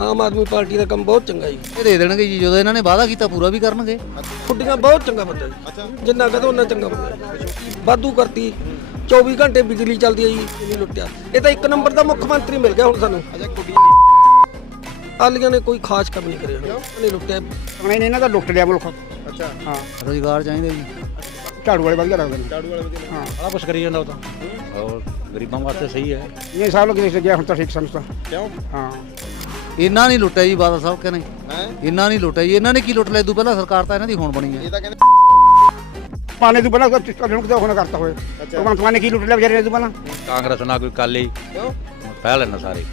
Aam Aadmi party ਦਾ ਕੰਮ ਬਹੁਤ ਚੰਗਾ ਜੀ। ਇਹ ਦੇ ਦੇਣਗੇ ਜੀ ਜਦੋਂ ਇਹਨਾਂ ਨੇ ਵਾਅਦਾ ਕੀਤਾ ਪੂਰਾ ਵੀ ਕਰਨਗੇ। ਫੁੱਡੀਆਂ ਬਹੁਤ ਚੰਗਾ ਬੰਦਾ ਜੀ। ਜਿੰਨਾ ਕਹਦੋ ਉਹਨਾਂ ਚੰਗਾ ਬੰਦਾ। ਵਾਧੂ ਕਰਤੀ 24 ਘੰਟੇ ਬਿਜਲੀ ਚੱਲਦੀ ਹੈ ਜੀ ਇਹ ਨਹੀਂ ਲੁੱਟਿਆ। ਇਹ ਤਾਂ ਇੱਕ ਨੰਬਰ ਦਾ ਮੁੱਖ ਮੰਤਰੀ ਮਿਲ ਗਿਆ ਹੁਣ ਸਾਨੂੰ। ਆਲੀਆਂ ਨੇ ਕੋਈ ਖਾਸ ਕੰਮ ਨਹੀਂ ਕਰਿਆ। ਨਹੀਂ ਲੁੱਟਿਆ। ਹੁਣ ਇਹਨੇ ਇਹਨਾਂ ਦਾ ਲੁੱਟ ਲਿਆ ਮੁਲਕ। ਅੱਛਾ। ਹਾਂ। ਰੋਜ਼ਗਾਰ ਚਾਹੀਦਾ ਜੀ। ਝਾੜੂ ਵਾਲੇ ਵਧੀਆ ਲੱਗਦੇ ਨੇ। ਝਾੜੂ ਵਾਲੇ ਵਧੀਆ ਹਾਂ। ਬੜਾ ਕੁਛ ਕਰੀ ਜਾਂਦਾ ਉਹ ਤਾਂ। ਹੋਰ ਗਰੀਬਾਂ ਵਾਸਤੇ ਸਹੀ ਹੈ। ਇਹ ਸਾਲ ਸੇ ਗਿਆ ਹੁਣ ਤਾਂ ਠੀਕ ਸਾਨੂੰ ਤਾਂ। ਕਿਉਂ? ਹਾਂ। ਇਹਨਾਂ ਨਹੀਂ ਲੁੱਟਿਆ ਜੀ ਬਾਦਲ ਸਾਹਿਬ ਕਹਿੰਦੇ। ਹੈ? ਇਹਨਾਂ ਨਹੀਂ ਲੁੱਟਿਆ ਜੀ। ਇਹਨਾਂ ਨੇ ਕੀ ਲੁੱਟ ਲਿਆ? ਇਦੋਂ ਪਹਿਲਾਂ ਸਰਕਾਰ ਤਾਂ ਇਹਨਾਂ ਦੀ ਹੁਣ ਬਣੀ ਹੈ। ਇਹ ਤਾਂ ਕਹਿੰਦੇ ਪਾਣੇ ਤੋਂ ਪਹਿਲਾਂ ਤੁਹਾਨੂੰ ਕਿਤੇ ਹੋਣਾ ਕਰਤਾ ਹੋਏ ਭਗਵੰਤ ਮਾਨ ਨੇ ਕੀ ਲੁੱਟ ਲਿਆ ਵਿਚਾਰੇ ਨੇ ਤੋਂ ਪਹਿਲਾਂ? ਕਾਂਗਰਸ ਨਾਲ ਕੋਈ ਕਾਲੀ ਕਿਉਂ? ਪਹਿਲ ਲੈਣਾ ਸਾਰੇ।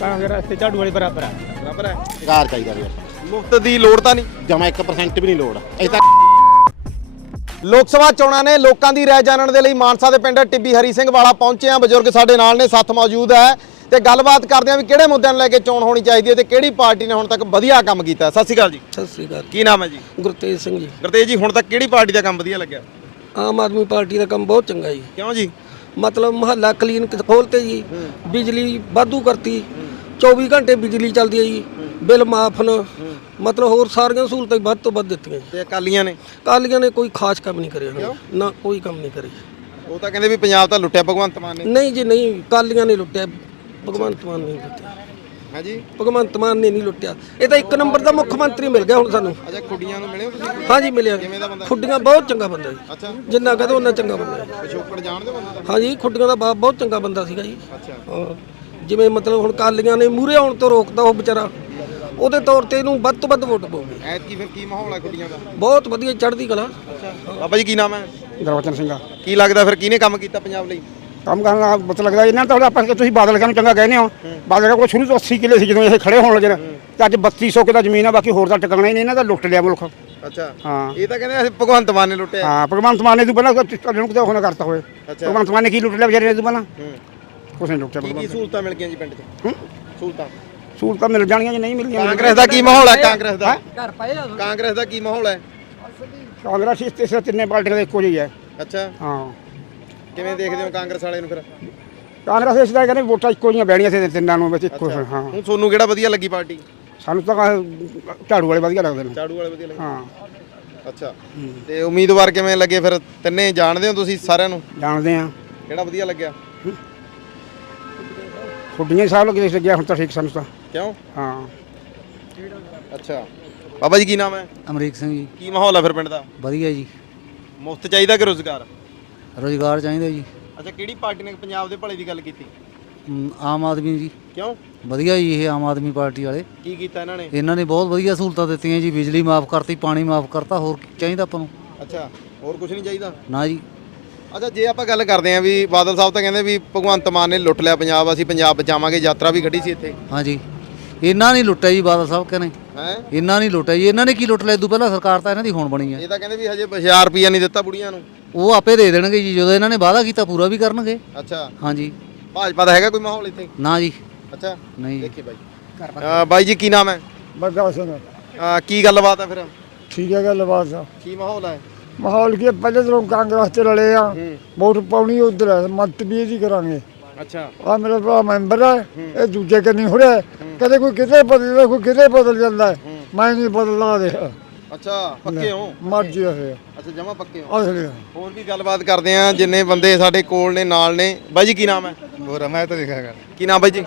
ਕਾਂਗਰਸ ਤੇ ਝਾੜੂ ਵਾਲੇ ਬਰਾਬਰ ਆ। ਬਰਾਬਰ ਹੈ? ਸਰਕਾਰ ਚਾਹੀਦਾ ਵੀ ਮੁਫਤ ਦੀ ਲੋੜ ਤਾਂ ਨਹੀਂ? ਜਮਾ 1% ਵੀ ਨਹੀਂ ਲੋੜ। ਇਹ ਤਾਂ ਲੋਕ ਸਭਾ ਚੋਣਾਂ ਨੇ ਲੋਕਾਂ ਦੀ ਰਾਏ ਜਾਣਨ ਦੇ ਲਈ ਮਾਨਸਾ ਦੇ ਪਿੰਡ ਟਿੱਬੀ ਹਰੀ ਸਿੰਘ ਵਾਲਾ ਪਹੁੰਚੇ ਆ। ਬਜ਼ੁਰਗ ਸਾਡੇ ਨਾਲ ਨੇ ਸਾਥ ਮੌਜੂਦ ਹੈ। ਤੇ ਗੱਲਬਾਤ ਕਰਦੇ ਆ ਵੀ ਕਿਹੜੇ ਮੁੱਦਿਆਂ ਨੂੰ ਲੈ ਕੇ ਚੋਣ ਹੋਣੀ ਚਾਹੀਦੀ ਹੈ ਤੇ ਕਿਹੜੀ ਪਾਰਟੀ ਨੇ ਹੁਣ ਤੱਕ ਵਧੀਆ ਕੰਮ ਕੀਤਾ। ਸਤਿ ਸ਼੍ਰੀ ਅਕਾਲ ਜੀ। ਸਤਿ ਸ੍ਰੀ ਅਕਾਲ। ਕੀ ਨਾਮ ਹੈ ਜੀ? ਗੁਰਤੇਜ ਸਿੰਘ ਜੀ। ਗੁਰਤੇਜ ਜੀ ਹੁਣ ਤੱਕ ਕਿਹੜੀ ਪਾਰਟੀ ਦਾ ਕੰਮ ਵਧੀਆ ਲੱਗਿਆ? ਆਮ ਆਦਮੀ ਪਾਰਟੀ ਦਾ ਕੰਮ ਬਹੁਤ ਚੰਗਾ ਜੀ। ਕਿਉਂ ਜੀ? ਮਤਲਬ ਮਹੱਲਾ ਕਲੀਨਿਕ ਖੋਲਤੇ ਜੀ ਬਿਜਲੀ ਵਾਧੂ ਕਰਤੀ। 24 ਘੰਟੇ ਬਿਜਲੀ ਚੱਲਦੀ ਹੈ ਜੀ ਬਿੱਲ ਮਾਫ ਨ। ਮਤਲਬ ਹੋਰ ਸਾਰੀਆਂ ਸਹੂਲਤਾਂ ਵੱਧ ਤੋਂ ਵੱਧ ਦਿੱਤੀਆਂ ਤੇ ਅਕਾਲੀਆਂ ਨੇ? ਕਾਲੀਆਂ ਨੇ ਕੋਈ ਖਾਸ ਕੰਮ ਨਹੀਂ ਕਰਿਆ ਨਾ ਕੋਈ ਕੰਮ ਨਹੀਂ ਕਰਿਆ ਉਹ ਤਾਂ ਕਹਿੰਦੇ ਵੀ ਪੰਜਾਬ ਤਾਂ ਲੁੱਟਿਆ ਭਗਵੰਤ ਮਾਨ ਨੇ। ਨਹੀਂ ਜੀ ਨਹੀਂ। ਕਾਲੀਆਂ ਨੇ ਲੁੱਟਿਆ। ਭਗਵੰਤ ਮਾਨ ਨੇ ਲੁੱਟਿਆ। ਹਾਂ ਜੀ ਭਗਵੰਤ ਮਾਨ ਨੇ ਨਹੀਂ ਲੁੱਟਿਆ। ਇਹ ਤਾਂ ਇੱਕ ਨੰਬਰ ਦਾ ਮੁੱਖ ਮੰਤਰੀ ਮਿਲ ਗਿਆ ਹੁਣ ਸਾਨੂੰ। ਅੱਛਾ ਕੁੜੀਆਂ ਨੂੰ ਮਿਲੇ ਹੋ ਤੁਸੀਂ? ਹਾਂਜੀ ਮਿਲਿਆ ਖੁੱਡੀਆਂ ਬਹੁਤ ਚੰਗਾ ਬੰਦਾ ਜੀ। ਅੱਛਾ। ਜਿੰਨਾ ਕਹਦੋ ਉਹਨਾਂ ਚੰਗਾ ਬੰਦਾ ਜੀ। ਪਿਛੋਕੜ ਜਾਣਦੇ ਬੰਦਾ? ਹਾਂਜੀ ਖੁੱਡੀਆਂ ਦਾ ਬਾਪ ਬਹੁਤ ਚੰਗਾ ਬੰਦਾ ਸੀਗਾ ਜੀ। ਅੱਛਾ। ਹਾਂ। ਜਿਵੇਂ ਮਤਲਬ ਹੁਣ ਕਾਲੀਆਂ ਨੇ ਮੂਰੇ ਆਉਣ ਤੋਂ ਰੋਕਦਾ ਉਹ ਵਿਚਾਰਾ। ਉਹਦੇ ਤੌਰ ਤੇ ਇਹਨੂੰ ਵੱਧ ਤੋਂ ਵੱਧ ਵੋਟ ਪਾਉਗੀ ਐਤਕੀ ਫਿਰ ਕੀ ਮਾਹੌਲ ਹੈ ਕੁੜੀਆਂ ਦਾ? ਬਹੁਤ ਵਧੀਆ ਚੜ੍ਹਦੀ ਕਲਾ। ਬਾਬਾ ਜੀ ਕੀ ਨਾਮ ਹੈ? ਦਰਵਚਨ ਸਿੰਘਾ ਕੀ ਲੱਗਦਾ ਫਿਰ ਕਿਹਨੇ ਕੰਮ ਕੀਤਾ ਪੰਜਾਬ ਲਈ? ਕੰਮ ਕਰਨ ਦਾ ਪਤਾ ਲੱਗਦਾ ਇਹਨਾਂ ਤਾਂ ਆਪਾਂ ਤੁਸੀਂ ਬਾਦਲ ਕਹਿੰਦੇ ਚੰਗਾ ਕਹਿੰਦੇ ਹੋ। ਬਾਦਲ ਕੋਲ ਸ਼ੁਰੂ ਤੋਂ 80 ਕਿੱਲੇ ਸੀ ਜਦੋਂ ਇਹ ਖੜੇ ਹੋਣ ਲੱਗੇ ਨੇ। ਤੇ ਅੱਜ 3200 ਕਿੱਲਾ ਜ਼ਮੀਨ ਆ ਬਾਕੀ ਹੋਰ ਤਾਂ ਟਿਕਾਣਾ ਹੀ ਨਹੀਂ ਇਹਨਾਂ ਦਾ ਲੁੱਟ ਲਿਆ ਮੁਲਕ। ਅੱਛਾ। ਹਾਂ। ਇਹ ਤਾਂ ਕਹਿੰਦੇ ਅਸੀਂ ਭਗਵੰਤ ਮਾਨ ਨੇ ਲੁੱਟਿਆ। ਹਾਂ ਭਗਵੰਤ ਮਾਨ ਨੇ ਤੋਂ ਪਹਿਲਾਂ ਤੁਹਾਨੂੰ ਕਿਤੇ ਹੋਣਾ ਕਰਤਾ ਹੋਏ ਅੱਛਾ। ਭਗਵੰਤ ਮਾਨ ਨੇ ਕੀ ਲੁੱਟ ਲਿਆ ਵਿਚਾਰੇ ਨੇ ਤੋਂ ਪਹਿਲਾਂ? ਹੂੰ। ਕੁਛ ਨਹੀਂ ਲੁੱਟਿਆ ਕੀ ਕੀ ਭਗਵੰਤ ਸਹੂਲਤਾਂ ਮਿਲ ਗਈਆਂ ਜੀ ਪਿੰਡ 'ਚ? ਹੂੰ? ਸਹੂਲਤਾਂ? ਸਹੂਲਤਾਂ ਮਿਲ ਜਾਣੀਆਂ ਜੇ ਨਹੀਂ ਮਿਲਦੀਆਂ? ਕਾਂਗਰਸ ਦਾ ਕੀ ਮਾਹੌਲ ਹੈ ਕਾਂਗਰਸ ਦਾ। ਕਾਂਗਰਸ ਦਾ ਕੀ ਮਾਹੌਲ ਹੈ? ਕਾਂਗਰਸ ਇਸ ਤੇ ਤਿੰਨੇ ਪਾਰਟੀਆਂ ਦਾ ਇੱਕੋ ਜਿਹੀ ਹੈ। ਅੱਛਾ। ਹਾਂ। ਕਿਵੇਂ ਦੇਖਦੇ ਹੋ ਕਾਂਗਰਸ ਵਾਲੇ ਨੂੰ ਫਿਰ? ਕਾਂਗਰਸ ਇਸ ਦਾ ਕਹਿੰਦੇ ਵੋਟਾਂ ਇੱਕੋ ਜਿਹੀਆਂ ਬੈਣੀਆਂ ਸੀ ਤਿੰਨਾਂ ਨੂੰ ਵਿੱਚ ਇੱਕੋ ਹਾਂ। ਹੁਣ ਤੁਹਾਨੂੰ ਕਿਹੜਾ ਵਧੀਆ ਲੱਗੀ ਪਾਰਟੀ? ਸਾਨੂੰ ਤਾਂ ਝਾੜੂ ਵਾਲੇ ਵਧੀਆ ਲੱਗਦੇ ਨੇ। ਝਾੜੂ ਵਾਲੇ ਵਧੀਆ ਲੱਗੇ ਹਾਂ। ਅੱਛਾ। ਤੇ ਉਮੀਦਵਾਰ ਕਿਵੇਂ ਲੱਗੇ ਫਿਰ? ਤਿੰਨੇ ਜਾਣਦੇ ਹੋ ਤੁਸੀਂ ਸਾਰਿਆਂ ਨੂੰ? ਜਾਣਦੇ ਆ ਕਿਹੜਾ ਵਧੀਆ ਲੱਗਿਆ? ਖੁੱਡੀਆਂ ਸਾਹਿਬ ਲੱਗੇ ਸੀ ਗਿਆ ਹੁਣ ਤਾਂ ਠੀਕ ਸਾਨੂੰ ਤਾਂ। ਕਿਉਂ? ਹਾਂ। ਅੱਛਾ। ਬਾਬਾ ਜੀ ਕੀ ਨਾਮ ਹੈ? ਅਮਰੀਕ ਸਿੰਘ ਜੀ। ਕੀ ਮਾਹੌਲ ਹੈ ਫਿਰ ਪਿੰਡ ਦਾ? ਵਧੀਆ ਜੀ। ਮੁਫਤ ਚਾਹੀਦਾ ਕਿ ਰੋਜ਼ਗਾਰ? ਰੋਜ਼ਗਾਰ ਚਾਹੀਦਾ ਜੀ। ਅੱਛਾ ਕਿਹੜੀ ਪਾਰਟੀ ਨੇ ਪੰਜਾਬ ਦੇ ਭਲੇ ਦੀ ਗੱਲ ਕੀਤੀ? ਆਮ ਆਦਮੀ ਜੀ। ਕਿਉਂ? ਵਧੀਆ ਜੀ ਇਹ ਆਮ ਆਦਮੀ ਪਾਰਟੀ ਵਾਲੇ। ਕੀ ਕੀਤਾ ਇਹਨਾਂ ਨੇ? ਇਹਨਾਂ ਨੇ ਬਹੁਤ ਵਧੀਆ ਸਹੂਲਤਾਂ ਦਿੱਤੀਆਂ ਜੀ ਬਿਜਲੀ ਮਾਫ ਕਰਤੀ ਪਾਣੀ ਮਾਫ ਕਰਤਾ ਹੋਰ ਕੀ ਚਾਹੀਦਾ ਆਪਾਂ ਨੂੰ। ਅੱਛਾ ਹੋਰ ਕੁਝ ਨਹੀਂ ਚਾਹੀਦਾ? ਨਾ ਜੀ। ਅੱਛਾ ਜੇ ਆਪਾਂ ਗੱਲ ਕਰਦੇ ਆਂ ਵੀ ਬਾਦਲ ਸਾਹਿਬ ਤਾਂ ਕਹਿੰਦੇ ਵੀ ਭਗਵੰਤ ਮਾਨ ਨੇ ਲੁੱਟ ਲਿਆ ਪੰਜਾਬ ਅਸੀਂ ਪੰਜਾਬ ਬਚਾਵਾਂਗੇ ਯਾਤਰਾ ਵੀ ਕੱਢੀ ਸੀ ਇੱਥੇ। ਹਾਂਜੀ ਇਹਨਾਂ ਨਹੀਂ ਲੁੱਟਿਆ ਜੀ ਬਾਦਲ ਸਾਹਿਬ ਕਹਿੰਦੇ। ਹੈ? ਇਹਨਾਂ ਨਹੀਂ ਲੁੱਟਿਆ ਜੀ। ਇਹਨਾਂ ਨੇ ਕੀ ਲੁੱਟ ਲਿਆ? ਇਦੋਂ ਪਹਿਲਾਂ ਸਰਕਾਰ ਤਾਂ ਇਹਨਾਂ ਦੀ ਹੁਣ ਬਣੀ ਹੈ ਇਹ ਤਾਂ ਕਹਿੰਦੇ ਵੀ ਹਜੇ 1000 ਰੁਪਿਆ ਨਹੀਂ ਦਿੱਤਾ ਬੁੜੀਆਂ ਨੂੰ। ਉਹ ਆਪੇ ਦੇ ਦੇਣਗੇ ਜੀ ਜਦੋਂ ਇਹਨਾਂ ਨੇ ਵਾਅਦਾ ਕੀਤਾ ਪੂਰਾ ਵੀ ਕਰਨਗੇ। ਅੱਛਾ। ਹਾਂਜੀ। ਭਾਜਪਾ ਦਾ ਹੈਗਾ ਕੋਈ ਮਾਹੌਲ ਇੱਥੇ? ਨਾ ਜੀ। ਅੱਛਾ। ਨਹੀਂ। ਦੇਖੀ ਬਾਈ। ਅ, ਬਾਈ ਜੀ ਕੀ ਨਾਮ ਹੈ? ਬਰਦਾਸ਼ਤ ਸਿੰਘ ਅ, ਕੀ ਗੱਲਬਾਤ ਹੈ ਫਿਰ? ਠੀਕ ਹੈ ਗੱਲਬਾਤ। ਦਾ ਕੀ ਮਾਹੌਲ ਹੈ? ਮਾਹੌਲ ਕੀ ਹੈ, ਪਹਿਲੇ ਦਿਨੋਂ ਕਾਂਗਰਸ ਤੇ ਲੜੇ ਆ। ਹੂੰ। ਵੋਟ ਪਾਉਣੀ ਉਧਰ ਹੈ। ਮਤ ਵੀ ਇਹਦੀ ਕਰਾਂਗੇ। ਅੱਛਾ। ਆ ਮੇਰਾ ਭਰਾ ਮੈਂਬਰ ਹੈ। ਇਹ ਦੂਜੇ ਕੰਨੀ ਹੋੜਿਆ ਕਦੇ ਕੋਈ ਕਿਤੇ ਬਦਲਦਾ ਕੋਈ ਕਿਤੇ ਬਦਲ ਜਾਂਦਾ ਹੈ। ਮੈਂ ਨਹੀਂ ਬਦਲਦਾ ਦੇ ਅੱਛਾ ਪੱਕੇ ਹੋ? ਮਰਜ਼ੀ ਹੈ ਅੱਛਾ ਜਮਾ ਪੱਕੇ ਹੋ? ਅਸਲੀ ਹੋਰ ਵੀ ਗੱਲਬਾਤ ਕਰਦੇ ਆ? ਜਿੰਨੇ ਬੰਦੇ ਸਾਡੇ ਕੋਲ ਨੇ ਨਾਲ ਨੇ। ਬਾਈ ਜੀ ਕੀ ਨਾਮ ਹੈ? ਹੋਰ ਮੈਂ ਤਾਂ ਦੇਖਿਆ ਕੀ ਨਾਮ ਬਾਈ ਜੀ?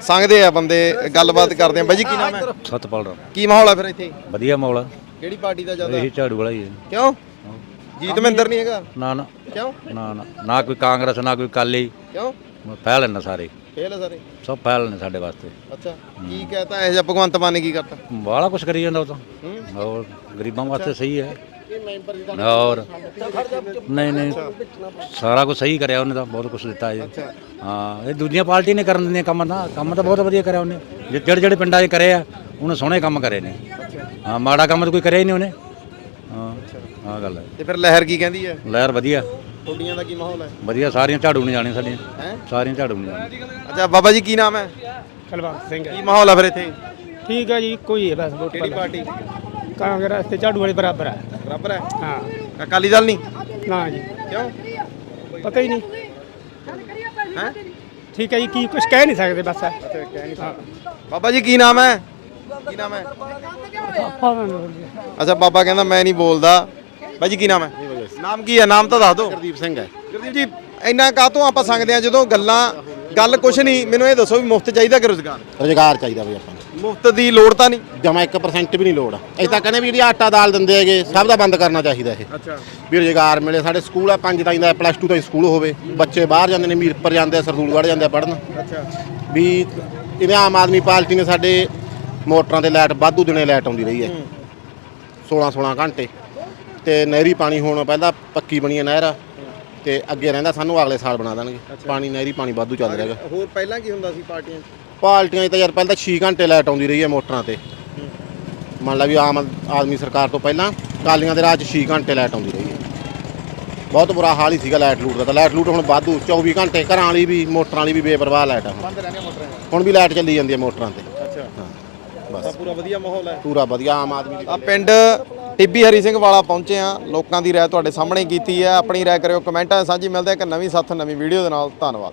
ਸੰਗਦੇ ਆ ਬੰਦੇ ਗੱਲਬਾਤ ਕਰਦੇ ਆ। ਬਾਈ ਜੀ ਕੀ ਨਾਮ ਹੈ? ਸਤਪਾਲ ਰਾਮ। ਕੀ ਮਾਹੌਲ ਹੈ ਫਿਰ ਇੱਥੇ? ਵਧੀਆ ਮੌਲ ਕਿਹੜੀ ਪਾਰਟੀ ਦਾ ਜ਼ਿਆਦਾ? ਇਹ ਝਾੜੂ ਵਾਲਾ ਹੀ ਹੈ ਕਿਉਂ? ਜੀਤ ਮਹਿੰਦਰ ਨਹੀਂ ਹੈਗਾ? ਨਾ ਨਾ। ਕਿਉਂ? ਨਾ ਨਾ। ਨਾ ਕੋਈ ਕਾਂਗਰਸ ਨਾ ਕੋਈ ਕਾਲੀ ਕਿਉਂ? ਪਹਿਲ ਲੈਣਾ ਸਾਰੇ। ਫੇਲ ਆ ਸਾਰੇ? ਸਭ ਪਹਿਲ ਨੇ ਸਾਡੇ ਵਾਸਤੇ। ਅੱਛਾ ਕੀ ਕਹਤਾ ਇਹ ਜਿਹਾ ਭਗਵੰਤ ਮਾਨ ਨੇ ਕੀ ਕਰਤਾ? ਬੜਾ ਕੁਛ ਕਰੀ ਜਾਂਦਾ ਉਹ ਤਾਂ। ਹੋਰ ਗਰੀਬਾਂ ਵਾਸਤੇ ਸਹੀ ਹੈ। ਹੋਰ। ਨਹੀਂ ਨਹੀਂ। ਸਾਰਾ ਕੁਝ ਸਹੀ ਕਰਿਆ ਉਹਨੇ ਤਾਂ ਬਹੁਤ ਕੁਝ ਦਿੱਤਾ ਜੀ ਹਾਂ ਇਹ ਦੂਜੀਆਂ ਪਾਰਟੀ ਨੇ ਕਰਨ ਦਿੰਦੀਆਂ ਕੰਮ ਨਾ ਕੰਮ ਤਾਂ ਬਹੁਤ ਵਧੀਆ ਕਰਿਆ ਉਹਨੇ। ਜਿ- ਜਿਹੜੇ ਜਿਹੜੇ ਪਿੰਡਾਂ 'ਚ ਕਰੇ ਆ ਉਹਨੇ ਸੋਹਣੇ ਕੰਮ ਕਰੇ ਨੇ। ਹਾਂ ਮਾੜਾ ਕੰਮ ਤਾਂ ਕੋਈ ਕਰਿਆ ਹੀ ਨਹੀਂ ਉਹਨੇ। ਹਾਂ ਆਹ ਗੱਲ ਹੈ। ਤੇ ਫਿਰ ਲਹਿਰ ਕੀ ਕਹਿੰਦੀ ਹੈ? ਲਹਿਰ ਵਧੀਆ। ਕੁੜੀਆਂ ਦਾ ਕੀ ਮਾਹੌਲ ਹੈ? ਵਧੀਆ ਸਾਰੀਆਂ ਝਾੜੂ ਨਹੀਂ ਜਾਣੀਆਂ ਸਾਡੀਆਂ। ਹੈ? ਸਾਰੀਆਂ ਝਾੜੂ ਨਹੀਂ ਜਾਣੀਆਂ। ਅੱਛਾ ਬਾਬਾ ਜੀ ਕੀ ਨਾਮ ਹੈ? ਕਲਵੰਤ ਸਿੰਘ ਕੀ ਮਾਹੌਲ ਹੈ ਫਿਰ ਇੱਥੇ? ਠੀਕ ਹੈ ਜੀ ਕੋਈ ਹੈ ਬਸ ਵੋਟ ਕਿਹੜੀ ਪਾਰਟੀ? ਕਾਂਗਰਸ ਤੇ ਝਾੜੂ ਵਾਲੇ ਬਰਾਬਰ ਆ ਬਰਾਬਰ ਹੈ? ਹਾਂ। ਅਕਾਲੀ ਦਲ ਨਹੀਂ? ਨਾ ਜੀ। ਕਿਉਂ? ਪਤਾ ਹੀ ਨਹੀਂ। ਹੈ? ਠੀਕ ਹੈ ਜੀ ਕੀ ਕੁਝ ਕਹਿ ਨਹੀਂ ਸਕਦੇ ਬਸ ਬਾਬਾ ਜੀ ਕੀ ਨਾਮ ਹੈ? ਕੀ ਨਾਮ ਹੈ? ਅੱਛਾ ਬਾਬਾ ਕਹਿੰਦਾ ਮੈਂ ਨਹੀਂ ਬੋਲਦਾ। ਬਾਈ ਜੀ ਕੀ ਨਾਮ ਹੈ? ਨਾਮ ਕੀ ਹੈ? ਨਾਮ ਤਾਂ ਦੱਸ ਦਿਓ। ਗੁਰਦੀਪ ਸਿੰਘ ਹੈ। ਗੁਰਦੀਪ ਜੀ ਇੰਨਾ ਕਾਹਤੋਂ ਆਪਾਂ ਸੰਗਦੇ ਆ ਜਦੋਂ ਗੱਲਾਂ ਗੱਲ ਕੁਛ ਨਹੀਂ ਮੈਨੂੰ ਇਹ ਦੱਸੋ ਵੀ ਮੁਫਤ ਚਾਹੀਦਾ ਕਿ ਰੋਜ਼ਗਾਰ? ਰੁਜ਼ਗਾਰ ਚਾਹੀਦਾ ਬਈ ਆਪਾਂ ਨੂੰ। ਮੁਫਤ ਦੀ ਲੋੜ ਤਾਂ ਨਹੀਂ? ਜਮਾ 1% ਵੀ ਨਹੀਂ ਲੋੜ। ਅਸੀਂ ਤਾਂ ਕਹਿੰਦੇ ਵੀ ਜਿਹੜੀ ਆਟਾ ਦਾਲ ਦਿੰਦੇ ਹੈਗੇ ਸਭ ਦਾ ਬੰਦ ਕਰਨਾ ਚਾਹੀਦਾ ਇਹ। ਅੱਛਾ। ਵੀ ਰੁਜ਼ਗਾਰ ਮਿਲੇ ਸਾਡੇ ਸਕੂਲ ਆ ਪੰਜ ਤਾਈਂ ਦਾ ਪਲੱਸ 2 ਤਾਈਂ ਸਕੂਲ ਹੋਵੇ। ਬੱਚੇ ਬਾਹਰ ਜਾਂਦੇ ਨੇ ਮੀਰਪੁਰ ਜਾਂਦੇ ਆ ਸਰਦੂਲਗੜ੍ਹ ਜਾਂਦੇ ਆ ਪੜਨ ਅੱਛਾ। ਵੀ ਇਹਨੇ ਆਮ ਆਦਮੀ ਪਾਰਟੀ ਨੇ ਸਾਡੇ ਮੋਟਰਾਂ ਤੇ ਲਾਈਟ ਵਾਧੂ ਦਿਨੇ ਲਾਈਟ ਆਉਂਦੀ ਰਹੀ ਹੈ। 16 16 ਘੰਟੇ। ਤੇ ਨਹਿਰੀ ਪਾਣੀ ਹੁਣ ਪਹਿਲਾਂ ਪੱਕੀ ਬਣੀ ਹੈ ਨਹਿਰ ਤੇ ਅੱਗੇ ਰਹਿੰਦਾ ਸਾਨੂੰ ਅਗਲੇ ਸਾਲ ਬਣਾ ਦੇਣਗੇ। ਪਾਣੀ ਨਹਿਰੀ ਪਾਣੀ ਵਾਧੂ ਚੱਲ ਰਿਹਾ ਹੈਗਾ। ਹੋਰ ਪਹਿਲਾਂ ਕੀ ਹੁੰਦਾ ਸੀ ਪਾਰਟੀਆਂ 'ਚ? ਪਾਰਟੀਆਂ 'ਚ ਤਾਂ ਯਾਰ ਪਹਿਲਾਂ ਤਾਂ 6 ਘੰਟੇ ਲਾਈਟ ਆਉਂਦੀ ਰਹੀ ਹੈ ਮੋਟਰਾਂ ਤੇ। ਮੰਨ ਲਾ ਵੀ ਆਮ ਆਦਮੀ ਸਰਕਾਰ ਤੋਂ ਪਹਿਲਾਂ ਕਾਲੀਆਂ ਦੇ ਰਾਜ 'ਚ 6 ਘੰਟੇ ਲਾਈਟ ਆਉਂਦੀ ਰਹੀ ਹੈ। ਬਹੁਤ ਬੁਰਾ ਹਾਲ ਹੀ ਸੀਗਾ ਲਾਈਟ ਲੂਟ ਦਾ ਤਾਂ। ਲਾਈਟ ਲੂਟ ਹੁਣ ਵਾਧੂ 24 ਘੰਟੇ ਘਰਾਂ ਵਾਲੀ ਵੀ ਮੋਟਰਾਂ ਵਾਲੀ ਵੀ ਬੇਪਰਵਾਹ ਲਾਈਟ ਆ ਹੁਣ। ਬੰਦ ਰਹਿੰਦੀਆਂ ਮੋਟਰਾਂ ਹੁਣ ਵੀ ਲਾਈਟ ਚੱਲੀ ਜਾਂਦੀ ਹੈ ਮੋਟਰਾਂ ਤੇ। ਅੱਛਾ। ਹਾਂ ਬਸ। ਪੂਰਾ ਵਧੀਆ ਮਾਹੌਲ ਹੈ। ਪੂਰਾ ਵਧੀਆ ਆਮ ਆਦਮੀ ਦੀ ਆ ਪਿੰਡ ਟਿੱਬੀ ਹਰੀ ਸਿੰਘ ਵਾਲਾ ਪਹੁੰਚੇ ਆ ਲੋਕਾਂ ਦੀ ਰਾਏ ਤੁਹਾਡੇ ਸਾਹਮਣੇ ਕੀਤੀ ਹੈ। ਆਪਣੀ ਰਾਏ ਕਰਿਓ, ਕਮੈਂਟਾਂ ਸਾਂਝੀ ਮਿਲਦੇ ਇੱਕ ਨਵੀਂ ਸੱਥ, ਨਵੀਂ ਵੀਡੀਓ ਦੇ ਨਾਲ। ਧੰਨਵਾਦ।